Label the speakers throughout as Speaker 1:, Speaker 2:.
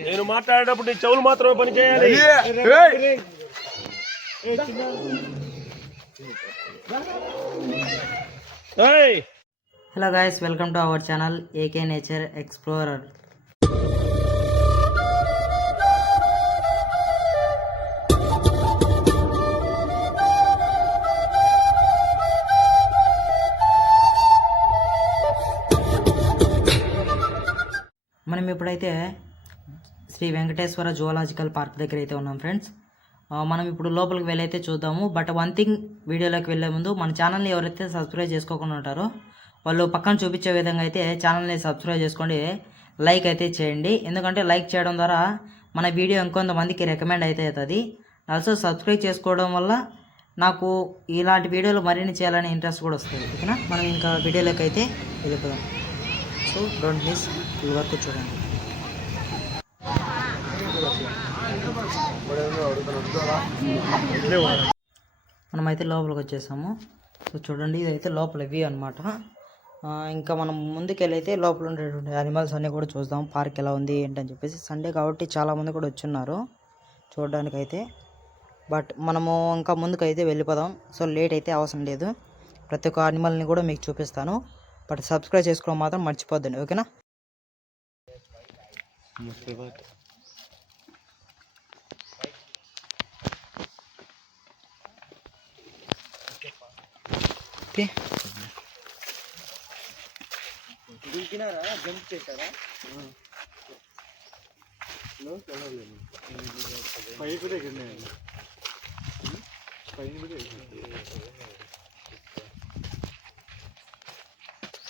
Speaker 1: నేను మాట్లాడేటప్పుడు నీ చెవులు మాత్రమే పని చేయాలి. Hey!
Speaker 2: Hello guys welcome to our channel AK nature explorer మనం ఇప్పుడైతే శ్రీ వెంకటేశ్వర జువలాజికల్ పార్క్ దగ్గర అయితే ఉన్నాం ఫ్రెండ్స్ మనం ఇప్పుడు లోపలికి వెళ్ళైతే చూద్దాము. బట్ వన్ థింగ్ వీడియోలోకి వెళ్ళే ముందు మన ఛానల్ని ఎవరైతే సబ్స్క్రైబ్ చేసుకోకుండా ఉంటారో వాళ్ళు పక్కన చూపించే విధంగా అయితే ఛానల్ని సబ్స్క్రైబ్ చేసుకోండి లైక్ అయితే చేయండి. ఎందుకంటే లైక్ చేయడం ద్వారా మన వీడియో ఇంకొంతమందికి రికమెండ్ అయితే అవుతుంది. ఆల్సో సబ్స్క్రైబ్ చేసుకోవడం వల్ల నాకు ఇలాంటి వీడియోలు మరిన్ని చేయాలనే ఇంట్రెస్ట్ కూడా వస్తుంది. ఓకేనా? మనం ఇంకా వీడియోలోకి అయితే వెళ్ళిపోదాం. సో డోంట్ మిస్ ఈ వరకు చూడండి. మనమైతే లోపలికి వచ్చేసాము సో చూడండి ఇదైతే లోపల వ్యూ అనమాట ఇంకా మనం ముందుకెళ్ళైతే లోపల ఉండేటువంటి అనిమల్స్ అన్నీ కూడా చూద్దాం. పార్క్ ఎలా ఉంది ఏంటని చెప్పేసి. సండే కాబట్టి చాలామంది కూడా వచ్చున్నారు చూడడానికైతే. బట్ మనము ఇంకా ముందుకైతే వెళ్ళిపోదాం. సో లేట్ అయితే అవసరం లేదు. ప్రతి ఒక్క అనిమల్ని కూడా మీకు చూపిస్తాను. బట్ సబ్స్క్రైబ్ చేసుకోవడం మాత్రం మర్చిపోద్దండి ఓకేనా? దిగినారా జంప్ చేశారా పై కూడా కూడా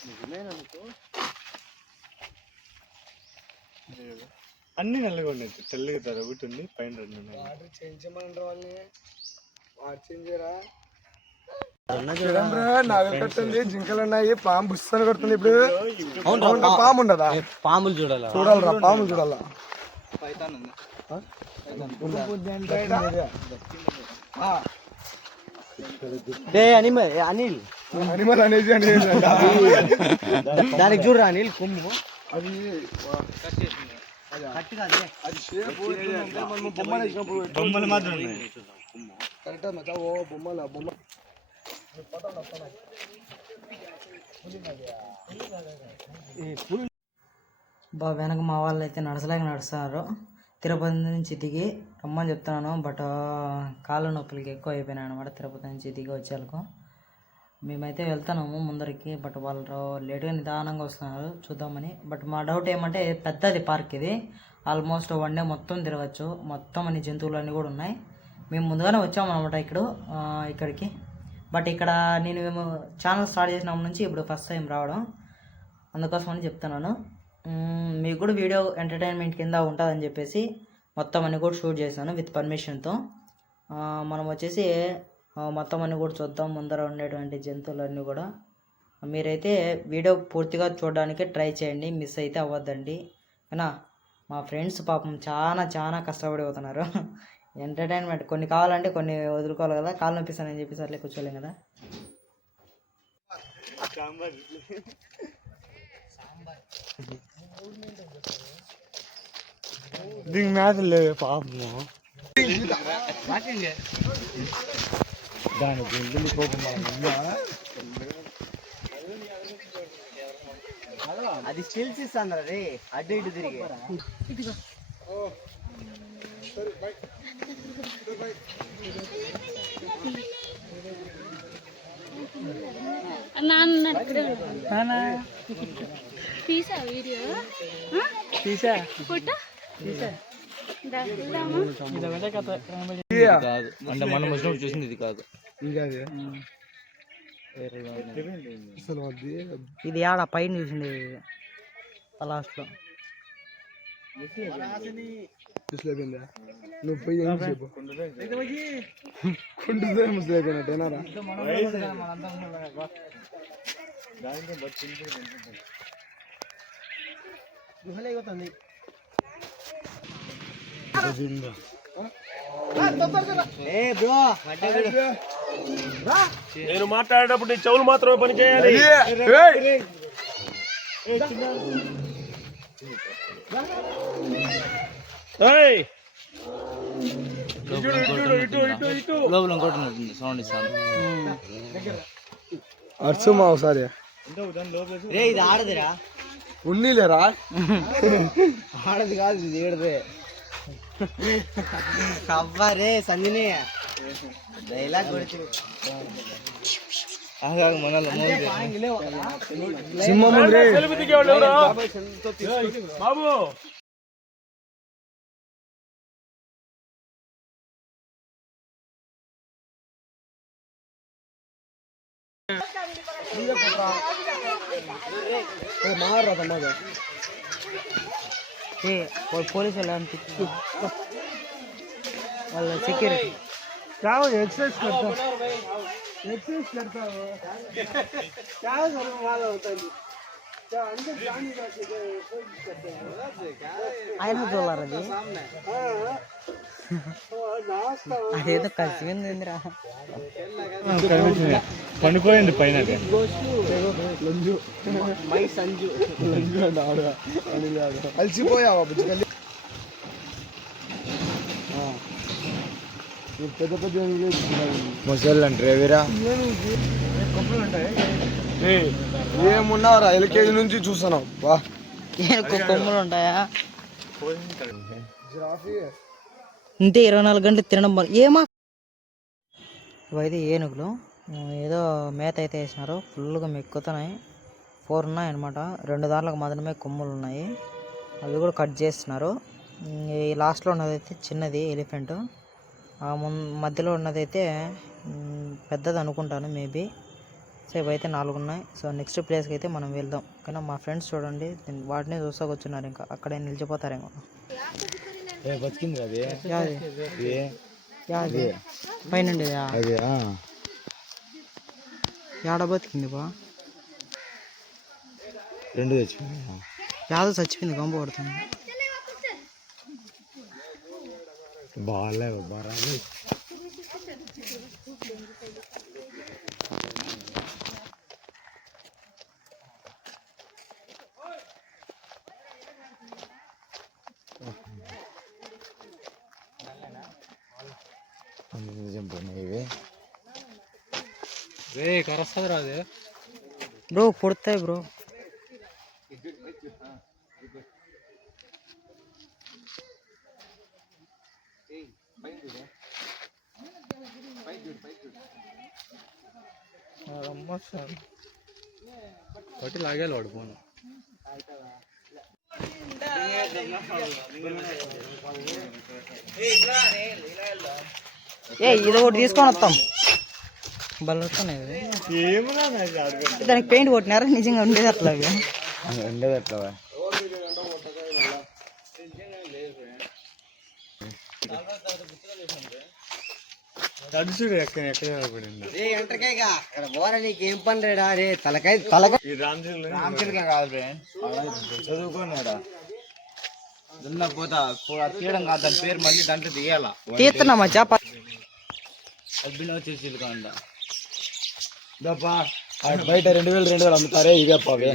Speaker 2: ఓకే
Speaker 3: అన్ని నల్లగా ఉన్నాయి. తెల్లగా ధర ఒకటి ఉంది పైన రెండు ఉన్నాయి.
Speaker 4: నాగలు కట్టింది జింకలు ఉన్నాయి పాము బుස්සని కొడుతుంది ఇప్పుడు. అవునా, పాము ఉండదా
Speaker 2: పాములు చూడాలి?
Speaker 4: చూడాలరా పాము చూడాలా?
Speaker 2: అనిల్.
Speaker 4: అనిమల్ అనేది అని ఏంటంట?
Speaker 2: దానికి చూడరా అనిల్ కొమ్ము.
Speaker 4: అది బొమ్మలు
Speaker 3: మాత్రం ఉన్నాయి
Speaker 4: కరెక్ట్ మచ్చా ఓ బొమ్మల బొమ్మ.
Speaker 2: బా వెనక మా వాళ్ళు అయితే నడసలేక నడుస్తున్నారు. తిరుపతి నుంచి దిగి రమ్మని చెప్తున్నాను బట్ కాళ్ళ నొప్పులకి ఎక్కువ అయిపోయినాయి అనమాట తిరుపతి నుంచి దిగి వచ్చేలకు మేమైతే వెళ్తున్నాము ముందరికి బట్ వాళ్ళు లేట్గా నిదానంగా వస్తున్నారు చూద్దామని. బట్ మా డౌట్ ఏమంటే పెద్దది పార్క్ ఇది. ఆల్మోస్ట్ వన్ డే మొత్తం తిరగచ్చు. మొత్తం అన్ని జంతువులన్నీ కూడా ఉన్నాయి. మేము ముందుగానే వచ్చాము అనమాట ఇక్కడ ఇక్కడికి. బట్ ఇక్కడ నేను మేము ఛానల్ స్టార్ట్ చేసినప్పటి నుంచి ఇప్పుడు ఫస్ట్ టైం రావడం. అందుకోసం అని చెప్తున్నాను. మీకు కూడా వీడియో ఎంటర్టైన్మెంట్ కింద ఉంటుందని చెప్పేసి మొత్తం అన్ని కూడా షూట్ చేశాను విత్ పర్మిషన్తో మనం వచ్చేసి మొత్తం అన్ని కూడా చూద్దాం. ముందర ఉండేటువంటి జంతువులన్నీ కూడా. మీరైతే వీడియో పూర్తిగా చూడడానికి ట్రై చేయండి. మిస్ అయితే అవ్వద్దండి. ఏనా? మా ఫ్రెండ్స్ పాపం చాలా చాలా కష్టపడి పోతున్నారు ఎంటర్టైన్మెంట్ కొన్ని కావాలంటే కొన్ని వదులుకోవాలి కదా. కాళ్ళు నొప్పిస్తానని చెప్పేసి అట్లే కూర్చోలేం కదా.
Speaker 3: దీనికి మ్యాథ్ లేదు పాపము దాని గుండెలు కోపం
Speaker 2: అది స్టిల్స్ ఇస్తాను రే. అడ్డు ఇటు తిరిగి.
Speaker 5: తీసా వీడియో? తీసా? ఫోటో? తీసా.
Speaker 1: అంటే మనం వచ్చినప్పుడు చూసింది ఇది కాదు
Speaker 2: ఇది ఆడ పైన చూసింది లాస్ట్లో
Speaker 4: ముసలైపోయిందా నువ్వు పోయి ఏం చెప్పు కుంటుదే
Speaker 1: నేను మాట్లాడేటప్పుడు నీ చెవులు మాత్రమే పని చేయాలి.
Speaker 2: లోపల ఉంటుంది సౌండ్ ఇస్తాను
Speaker 4: అర్చు మా ఒకసారి.
Speaker 2: రే ఇది ఆడదురా.
Speaker 4: ఉన్నీలేరా?
Speaker 2: ఆడది కాదు ఇది ఏడదే కవ్వరే సంజని డైలాగ్ కొడుతు మనలో
Speaker 4: సింహం ఉంది
Speaker 1: సెల్ఫీ దిగేవాళ్ళు ఎవరు? బాబు
Speaker 4: ஒரு போலீஸ்
Speaker 2: எல்லாம் వాళ్ళ సెక్యూరిటీ
Speaker 4: కావు ఎక్సర్సైజ్ కడతా ఎక్సర్సైజ్ కడతా కావు సరే వాళ్ళ అవుతుంది
Speaker 2: ఆయన చూడాలి అది అదేదో కసిగిందిరా
Speaker 3: పనిపోయింది పైన.
Speaker 4: అంటే అలసిపోయావా బుజ్జికల్లి పెద్ద పెద్ద
Speaker 3: ముసళ్ళు అంటారు వీరా?
Speaker 4: ఏమున్నారా ఎల్కేజీ నుంచి చూస్తున్నావు. వా.
Speaker 2: కొమ్ములు ఉంటాయా?
Speaker 4: జిరాఫీ.
Speaker 2: ఇంతే ఇరవై నాలుగు గంటలు తినడం ఏమా? ఇవైతే ఏనుగులు. ఏదో మేత అయితే వేసినారు. ఫుల్గా మెక్కుతున్నాయి. ఫోర్ ఉన్నాయి అనమాట రెండు దాంట్లకు మాత్రమే కొమ్ములు ఉన్నాయి. అవి కూడా కట్ చేస్తున్నారు. ఈ లాస్ట్లో ఉన్నదైతే చిన్నది ఎలిఫెంట్ మధ్యలో ఉన్నదైతే పెద్దది అనుకుంటాను మేబీ సో ఇవైతే నాలుగు ఉన్నాయి. సో నెక్స్ట్ ప్లేస్కి అయితే మనం వెళ్దాం. కానీ మా ఫ్రెండ్స్ చూడండి వాటిని చూస్తా కూర్చున్నారు ఇంకా. అక్కడే నిలిచిపోతారేమో.
Speaker 3: బతికింది అది.
Speaker 2: పైన యాడ బతికింది బా
Speaker 3: రెండు తెచ్చుకున్నా
Speaker 2: యాదో చచ్చిపోయింది గంప పడుతుంది
Speaker 3: బాగాలేవు బాగా నిజం పోయినాయి రే కరస్తుంది రాదు
Speaker 2: బ్రో పుడతాయి బ్రో.
Speaker 3: ఒకటి లాగేయాలి వాడు పోను
Speaker 2: ఏ ఇది ఒకటి తీసుకొని వస్తాం. బలు వస్తున్నాయి ఇవి.
Speaker 3: ఏమన్నా
Speaker 2: దానికి పెయింట్ కొట్టినారా నిజంగా ఉండేది అట్లా అవి.
Speaker 3: ఉండేది అట్లా తడుచుడు ఎక్కడ ఎక్కడ పడింది ఈ రామచంద్ర కాదు చదువుకున్నాడా పోతా తీయడం కాదు దాని పేరు మళ్ళీ దాంట్లో తీయాలా
Speaker 2: తీస్తున్నా మచ్చా ప-
Speaker 3: అబ్బిన చేసి కాండ బయట రెండు వేలు రెండు వేలు అమ్ముతారే ఇవే అవి.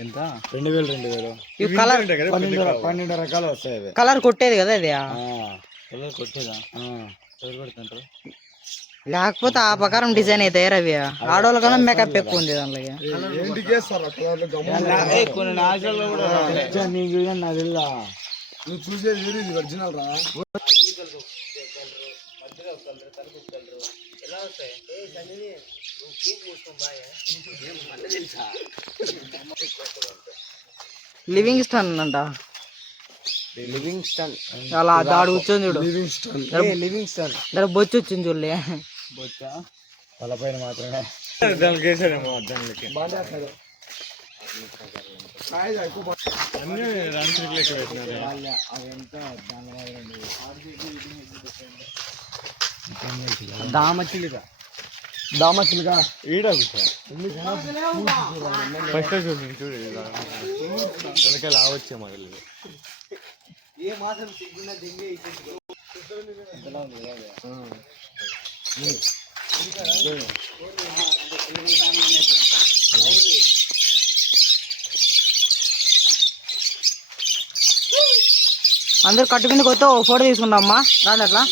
Speaker 3: ఎంత? రెండు వేలు రెండు వేలు.
Speaker 2: ఇవి కలర్
Speaker 3: పన్నెండు పన్నెండు రకాలు వస్తాయి అవి
Speaker 2: కలర్ కొట్టేది కదా అది
Speaker 3: కలర్ కొట్టేదా? ఎవరు పెడుతుంటారు
Speaker 2: లేకపోతే ఆ ప్రకారం డిజైన్ అయితే రవి ఆడవాళ్ళ కన్నా మేకప్ ఎక్కువ ఉంది దాంట్లోకి
Speaker 4: ఏంటికి వేస్తారు కలర్లు గమ్మున
Speaker 3: కొన్ని నాచురల్ కూడా నీకు నాకు తెల్లా
Speaker 4: నువ్వు చూసేది
Speaker 2: లివింగ్ స్టన్ అంట
Speaker 3: లివింగ్ స్టన్.
Speaker 2: అలా దాడు కూర్చొని చూడు.
Speaker 4: Living stone.
Speaker 3: Living stun.
Speaker 2: దాని బొచ్చు వచ్చింది చూడలే.
Speaker 3: బొచ్చా? తలపైన మాత్రమే. దానికి వేసాడేమో దానికి అన్ని
Speaker 4: దామచిలుగా
Speaker 3: ఈడ ఫస్ట్ చూసి చూడు వెనక లావచ్చే మొదలు
Speaker 2: అందరు కట్టు కిందకి వస్తే ఓ ఫోటో తీసుకుంటాం అమ్మా. రాండి అట్లా.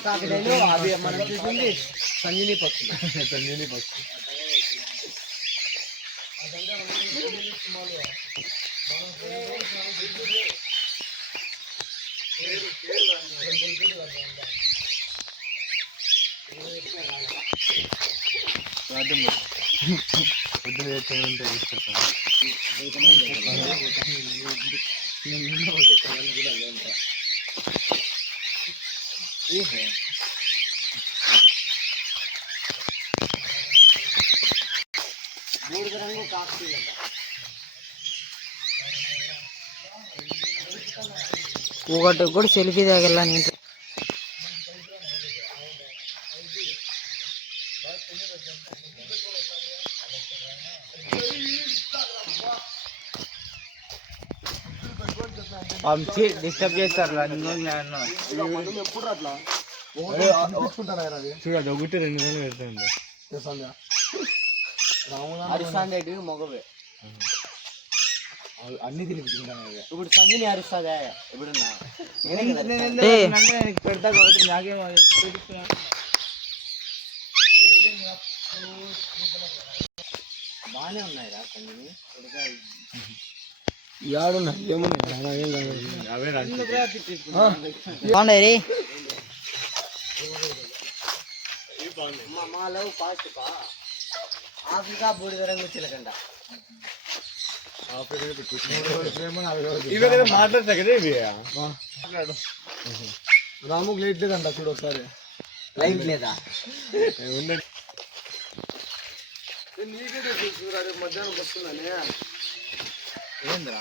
Speaker 2: కాకడైలు అవి మనం చూసింది సంజీని పక్షులు సంజీని పక్షులు పొద్దున చేస్తాను ఒకటి కూడా సెల్ఫీ తాగల నేను
Speaker 3: డిస్టర్బ్ చేస్తారు చూడండి ఒకటి రెండు వేలు పెడుతుంది అన్ని తినిపించుకుంటాను
Speaker 2: ఇప్పుడు సంజీని అరుస్తుందా ఇప్పుడు
Speaker 3: పెడతా కాబట్టి నాకేం
Speaker 2: బాగానే ఉన్నాయి రా సంజీని
Speaker 4: ఏడున్నా ఏమున్నా ఏం కాదు
Speaker 3: అవే రాజు
Speaker 2: బాగున్నాయి రే
Speaker 6: మా లవ్ ఫాస్ట్ పా ఆఫ్రికా బూడిద రంగు చిలకండ
Speaker 3: ఇవి కదా మాట్లాడతా కదా ఇవి
Speaker 4: రాముకు లేట్ లేదంట చూడు ఒకసారి
Speaker 6: లైట్ లేదా
Speaker 3: ఉండండి
Speaker 4: నీకే చూసుకురా రేపు మధ్యాహ్నం వస్తుందని
Speaker 3: ఏంద్రా?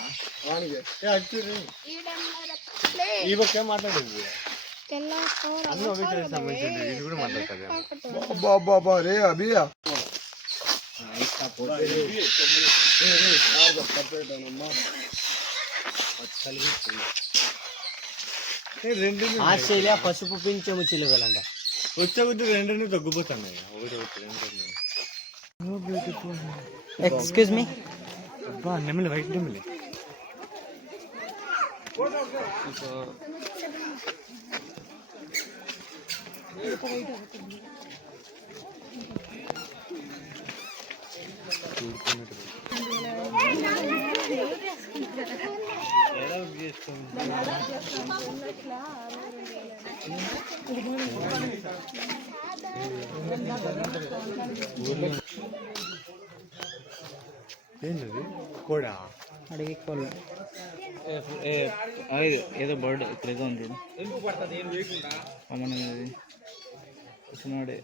Speaker 3: ఈ పక్క మాట్లాడేది? అన్నీ ఒకే సంబంధించింది. ఇది కూడా మాట్లాడతాది
Speaker 4: అబ్బా అబ్బా అబ్బా రే అభి
Speaker 3: రెండు
Speaker 6: ఆస్ట్రేలియా పసుపు పింఛము చిలుకలంట.
Speaker 3: వచ్చే కొద్ది రెండు రెండు
Speaker 2: ఎక్స్క్యూజ్ మీ
Speaker 3: అబ్బా నెమ్మలి వైట్ నెమ్మలి ఏంటది? కూడా?
Speaker 2: అడిగి కోళ్ళు.
Speaker 7: ఏదో బర్డ్ ఇక్కడేదో ఉంటాడు అమ్మని అది. వచ్చినాడే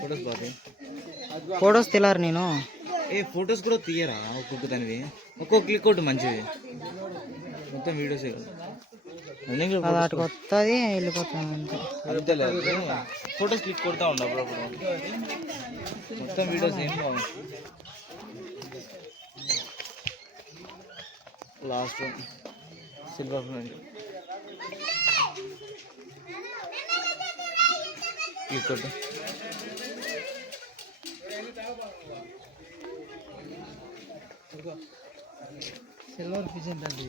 Speaker 7: ఫొటోస్ బాగా
Speaker 2: ఫొటోస్ తిలారు నేను.
Speaker 7: ఏ ఫొటోస్ కూడా తీయరా? ఒక్కొక్క దానివి. ఒక్కొక్క క్లిక్ ఒకటి మంచిది. మొత్తం వీడియోస్
Speaker 2: అది అటుకు వస్తుంది వెళ్ళిపోతాను అంతే.
Speaker 7: అంతే లేదు ఫొటోస్ క్లిక్ కొడతా ఉండు అప్పుడప్పుడు. మొత్తం వీడియోస్ ఏం బాగు లాస్ట్ సిల్వర్ ప్లాంట్. ఇంకోటి
Speaker 2: సిల్వర్ పిజన్ పక్కన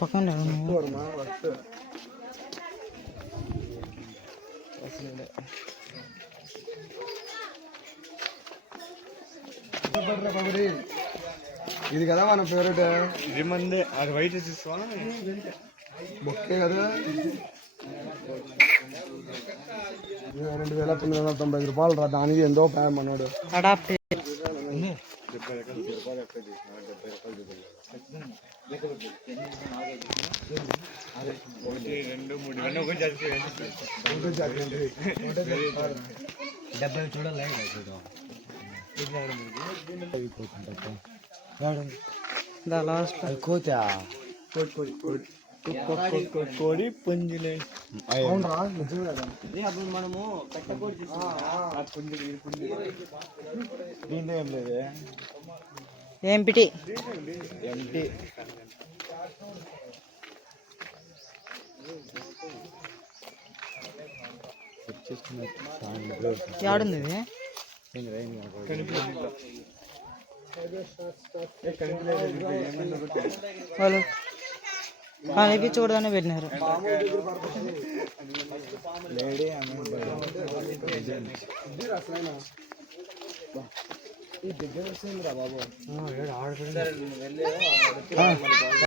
Speaker 2: లేవు నువ్వు.
Speaker 4: ఇది కదా మన ఫేవరెట్
Speaker 3: ఇది మందే అది వైట్ తీసుకోవాలా
Speaker 4: బొక్కే కదా రెండు వేల తొమ్మిది వందల తొంభై ఐదు రూపాయలు రా దానికి ఎంతో ప్యామ్ అన్నాడు
Speaker 2: అడాప్ట్
Speaker 6: డెబ్బై చూడాలి.
Speaker 2: లాస్ట్
Speaker 6: కోతా
Speaker 4: కోడి కోడి కోడి
Speaker 8: కోడి పుంజులే
Speaker 4: అవునరా నిజమే కదా
Speaker 6: అప్పుడు మనము పెట్టకూడదు
Speaker 8: దీంట్లో ఏం లేదే.
Speaker 3: ఏం పిటి?
Speaker 8: ఎంటీ
Speaker 3: ఏడుంది వాళ్ళు వాళ్ళు పెట్టినారు.
Speaker 8: లేడీ
Speaker 4: ఈ దగ్గర వస్తుందిరా బాబు?